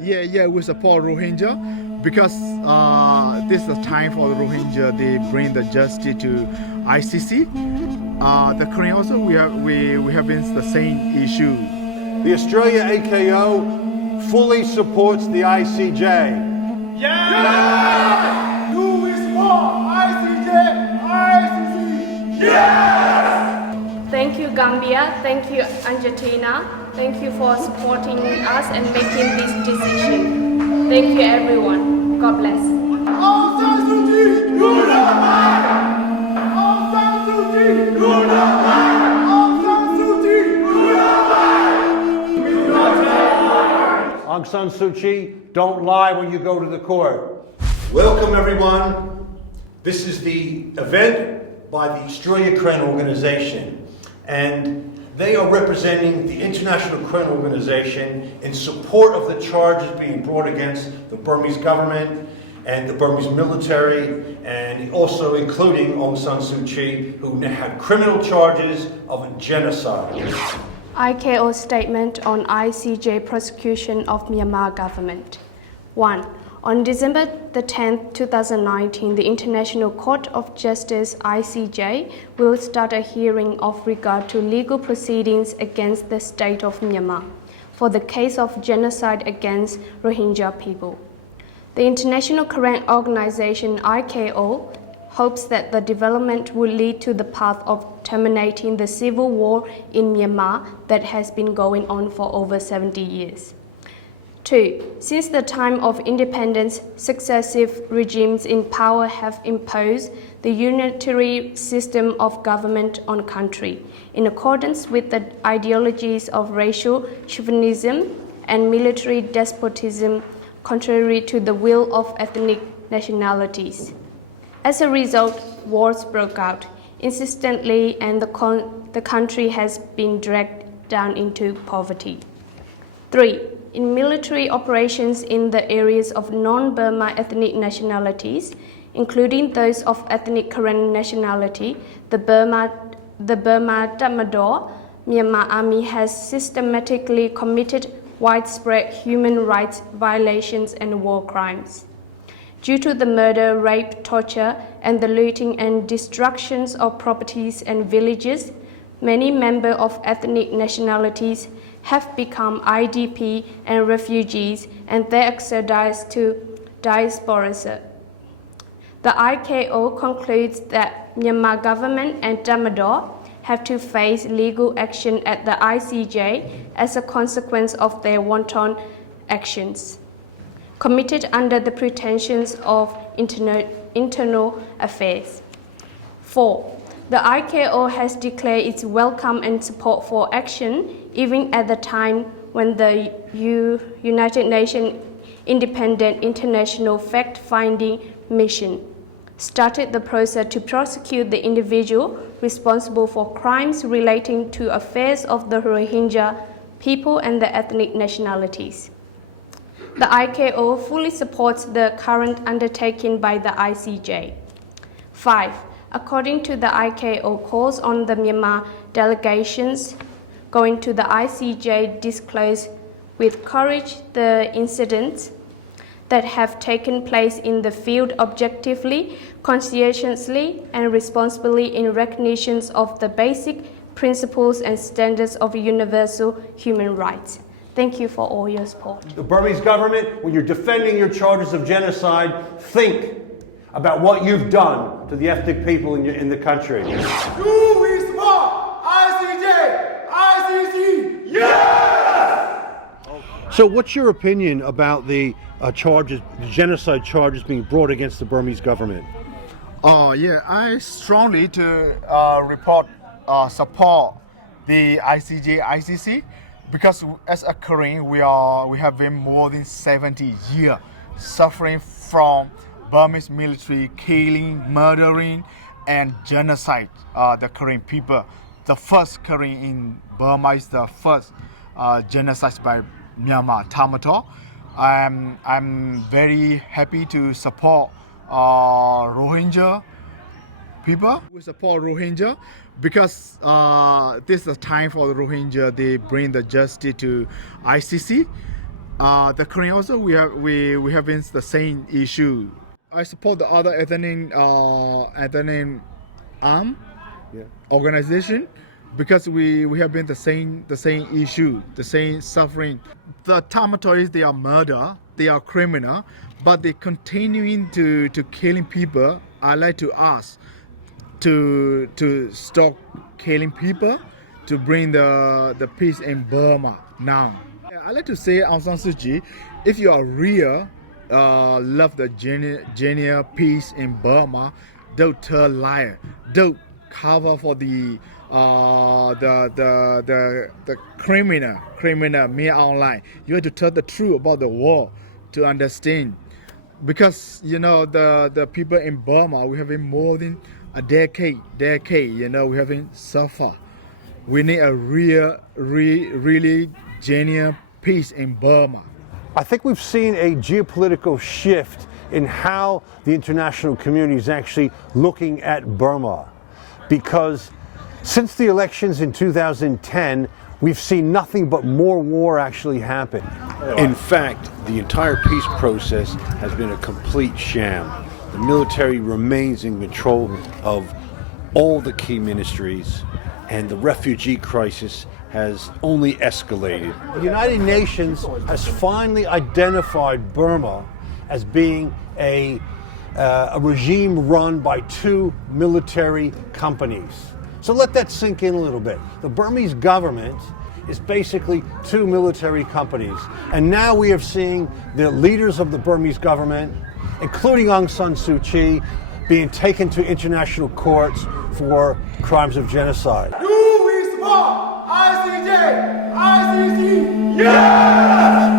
Yeah, we support Rohingya because this is the time for the Rohingya. They bring the justice to ICC. The Korean also we have been the same issue. The Australia IKO fully supports the ICJ. Yeah! Do we support ICJ? ICC? Yes! Thank you, Gambia. Thank you, Argentina. Thank you for supporting us and making this decision. Thank you, everyone. God bless. Aung Sang Suu Kyi, do not lie! Aung Sang Suu Kyi, do not lie! Aung Sang Suu Kyi, do not lie! Do not lie! Aung San Suu Kyi, don't lie when you go to the court. Welcome everyone. This is the event by the Australia Korean Organization, and they are representing the International Korean Organization in support of the charges being brought against the Burmese government and the Burmese military, and also including Aung San Suu Kyi, who had criminal charges of genocide. IKO statement on ICJ prosecution of Myanmar government. 1. On December the 10th, 2019, the International Court of Justice (ICJ) will start a hearing of regard to legal proceedings against the state of Myanmar for the case of genocide against Rohingya people. The International Korean Organization (IKO) hopes that the development will lead to the path of terminating the civil war in Myanmar that has been going on for over 70 years. 2. Since the time of independence, successive regimes in power have imposed the unitary system of government on country, in accordance with the ideologies of racial chauvinism and military despotism, contrary to the will of ethnic nationalities. As a result, wars broke out insistently, and the country has been dragged down into poverty. 3. In military operations in the areas of non-Burma ethnic nationalities, including those of ethnic Korean nationality, the Burma Tatmadaw Myanmar Army has systematically committed widespread human rights violations and war crimes. Due to the murder, rape, torture, and the looting and destructions of properties and villages, many members of ethnic nationalities have become IDP and refugees, and their exodus to diaspora. The IKO concludes that Myanmar government and Tatmadaw have to face legal action at the ICJ as a consequence of their wanton actions, committed under the pretensions of internal affairs. 4. The IKO has declared its welcome and support for action even at the time when the United Nations Independent International Fact-Finding Mission started the process to prosecute the individual responsible for crimes relating to affairs of the Rohingya people and the ethnic nationalities. The IKO fully supports the current undertaking by the ICJ. 5. According to the IKO, calls on the Myanmar delegations going to the ICJ disclose with courage the incidents that have taken place in the field objectively, conscientiously, and responsibly in recognition of the basic principles and standards of universal human rights. Thank you for all your support. The Burmese government, when you're defending your charges of genocide, think about what you've done to the ethnic people in the country. Do we support ICJ? ICC? Yes! So what's your opinion about the charges, the genocide charges being brought against the Burmese government? I strongly support the ICJ, ICC, because as a Korean, we have been more than 70 years suffering from Burmese military killing, murdering, and genocide the Korean people. The first Korean in Burma is the first genocide by Myanmar, Tatmadaw. I'm very happy to support Rohingya people. We support Rohingya because this is the time for the Rohingya. They bring the justice to ICC. The Korean also we have been the same issue. I support the other ethnic arm organization because we have been the same issue, the same suffering. The Tamatois, they are murder, they are criminal, but they continuing to killing people. I like to ask to stop killing people, to bring the peace in Burma now. I like to say, Aung San Suu Kyi, if you are real, love the genuine peace in Burma, don't tell liar, don't cover for the criminal me online. You have to tell the truth about the war to understand, because you know the people in Burma, we have been more than a decade. You know, we have been suffer. We need a really genuine peace in Burma. I think we've seen a geopolitical shift in how the international community is actually looking at Burma, because since the elections in 2010, we've seen nothing but more war actually happen. In fact, the entire peace process has been a complete sham. The military remains in control of all the key ministries, and the refugee crisis has only escalated. The United Nations has finally identified Burma as being a regime run by two military companies. So let that sink in a little bit. The Burmese government is basically two military companies. And now we are seeing the leaders of the Burmese government, including Aung San Suu Kyi, being taken to international courts for crimes of genocide. Do we support ICJ, ICC? Yes!